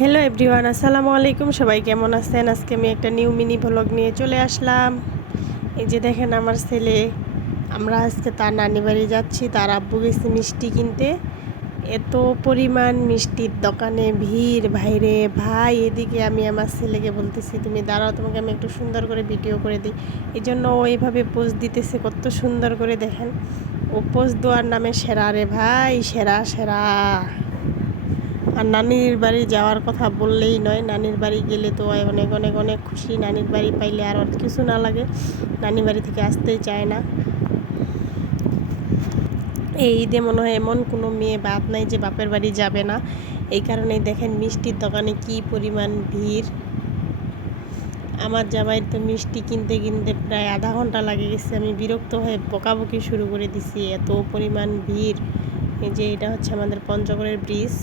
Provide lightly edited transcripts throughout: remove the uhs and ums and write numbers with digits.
Hello everyone, আসসালামু আলাইকুম। সবাই কেমন আছেন? আজকে আমি একটা নিউ মিনি ভ্লগ নিয়ে চলে আসলাম। এই যে দেখেন আমার ছেলে, আমরা আজকে তার নানি বাড়ি যাচ্ছি। তার আব্বু গেছে মিষ্টি কিনতে। এত পরিমাণ মিষ্টির দোকানে ভিড়, ভাইরে ভাই। এদিকে আমি আমার ছেলেকে বলতেছি, তুমি দাঁড়াও, তোমাকে আমি একটু সুন্দর করে ভিডিও করে দিই। এই জন্য ও এইভাবে পোজ দিতেছে, কত সুন্দর করে দেখেন। ও পোজ দেওয়ার নামে সেরা রে ভাই, সেরা সেরা। আর নানির বাড়ি যাওয়ার কথা বললেই নয়, নানির বাড়ি গেলে তো অনেক অনেক অনেক খুশি। নানির বাড়ি পাইলে আর কিছু না লাগে, নানির বাড়ি থেকে আসতেই চায় না। এই ঈদে মনে হয় এমন কোনো মেয়ে বাদ নাই যে বাপের বাড়ি যাবে না। এই কারণেই দেখেন মিষ্টির দোকানে কি পরিমাণ ভিড়। আমার জামাইয়ের তো মিষ্টি কিনতে কিনতে প্রায় আধা ঘন্টা লাগে গেছে। আমি বিরক্ত হয়ে বকাবকি শুরু করে দিছি, এত পরিমাণ ভিড়। এই যে এটা হচ্ছে আমাদের পঞ্চগড়ের ব্রিজ।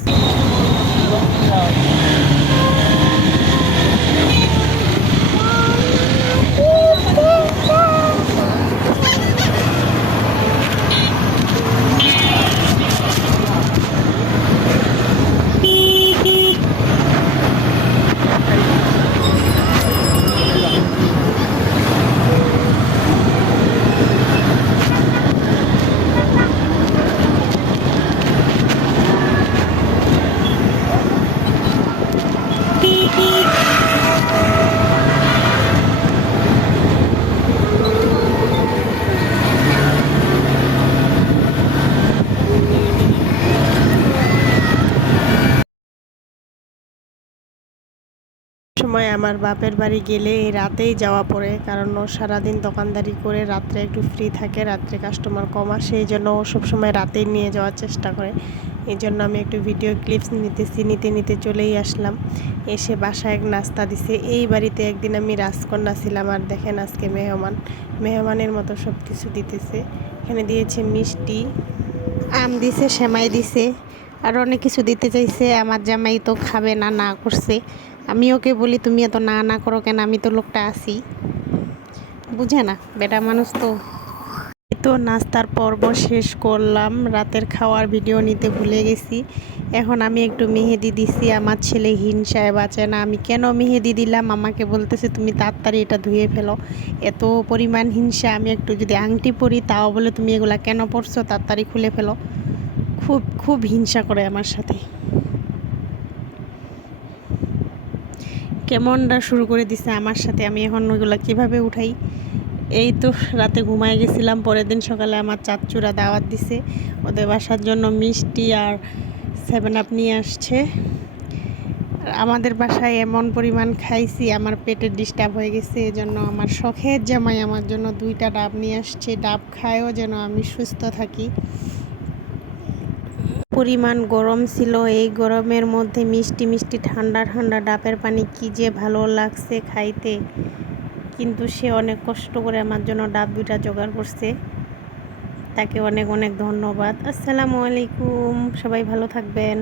সময় আমার বাপের বাড়ি গেলে এই রাতেই যাওয়া পড়ে, কারণ ও সারাদিন দোকানদারি করে রাত্রে একটু ফ্রি থাকে, রাত্রে কাস্টমার কম আসে। এই জন্য ও সবসময় রাতেই নিয়ে যাওয়ার চেষ্টা করে। এই জন্য আমি একটু ভিডিও ক্লিপস নিতে নিতে চলেই আসলাম। এসে বাসায় এক নাস্তা দিছে। এই বাড়িতে একদিন আমি রাজকন্যা ছিলাম, আর দেখেন আজকে মেহমানের মতো সব কিছু দিতেছে। এখানে দিয়েছে মিষ্টি, আম দিছে, সেমাই দিছে, আর অনেক কিছু দিতে চাইছে। আমার জামাই তো খাবে না, না করছে। আমি ওকে বলি, তুমি এত না না করো কেন, আমি তো লোকটা আছি, বুঝে না, বেটা মানুষ তো। এই তো নাস্তার পর্ব শেষ করলাম, রাতের খাওয়ার ভিডিও নিতে ভুলে গেছি। এখন আমি একটু মেহেদি দিছি। আমার ছেলে হিংসায় বাঁচে না। আমি কেন মেহেদি দিলাম আমাকে বলতেছে, তুমি তাড়াতাড়ি এটা ধুয়ে ফেলো। এত পরিমাণ হিংসা। আমি একটু যদি আংটি পরি তাও বলে, তুমি এগুলা কেন পরছো, তাড়াতাড়ি খুলে ফেলো। খুব খুব হিংসা করে আমার সাথে। কেমনটা শুরু করে দিছে আমার সাথে। আমি এখন ওইগুলো কীভাবে উঠাই। এই তো রাতে ঘুমায় গেছিলাম। পরের দিন সকালে আমার চাচ্চুরা দাওয়াত দিছে, ওদের বাসার জন্য মিষ্টি আর 7 আপ নিয়ে আসছে। আর আমাদের বাসায় এমন পরিমাণ খাইছি, আমার পেটের ডিস্টার্ব হয়ে গেছে। এজন্য আমার শখের জামাই আমার জন্য 2টা ডাব নিয়ে আসছে। ডাব খায়ও যেন আমি সুস্থ থাকি। পরিমাণ গরম ছিল, এই গরমের মধ্যে মিষ্টি মিষ্টি ঠান্ডা ঠান্ডা ডাবের পানি কি যে ভালো লাগছে খাইতে। কিন্তু সে অনেক কষ্ট করে আমার জন্য ডাব 2টা জোগাড় করছে, তাকে অনেক অনেক ধন্যবাদ। আসসালামু আলাইকুম, সবাই ভালো থাকবেন।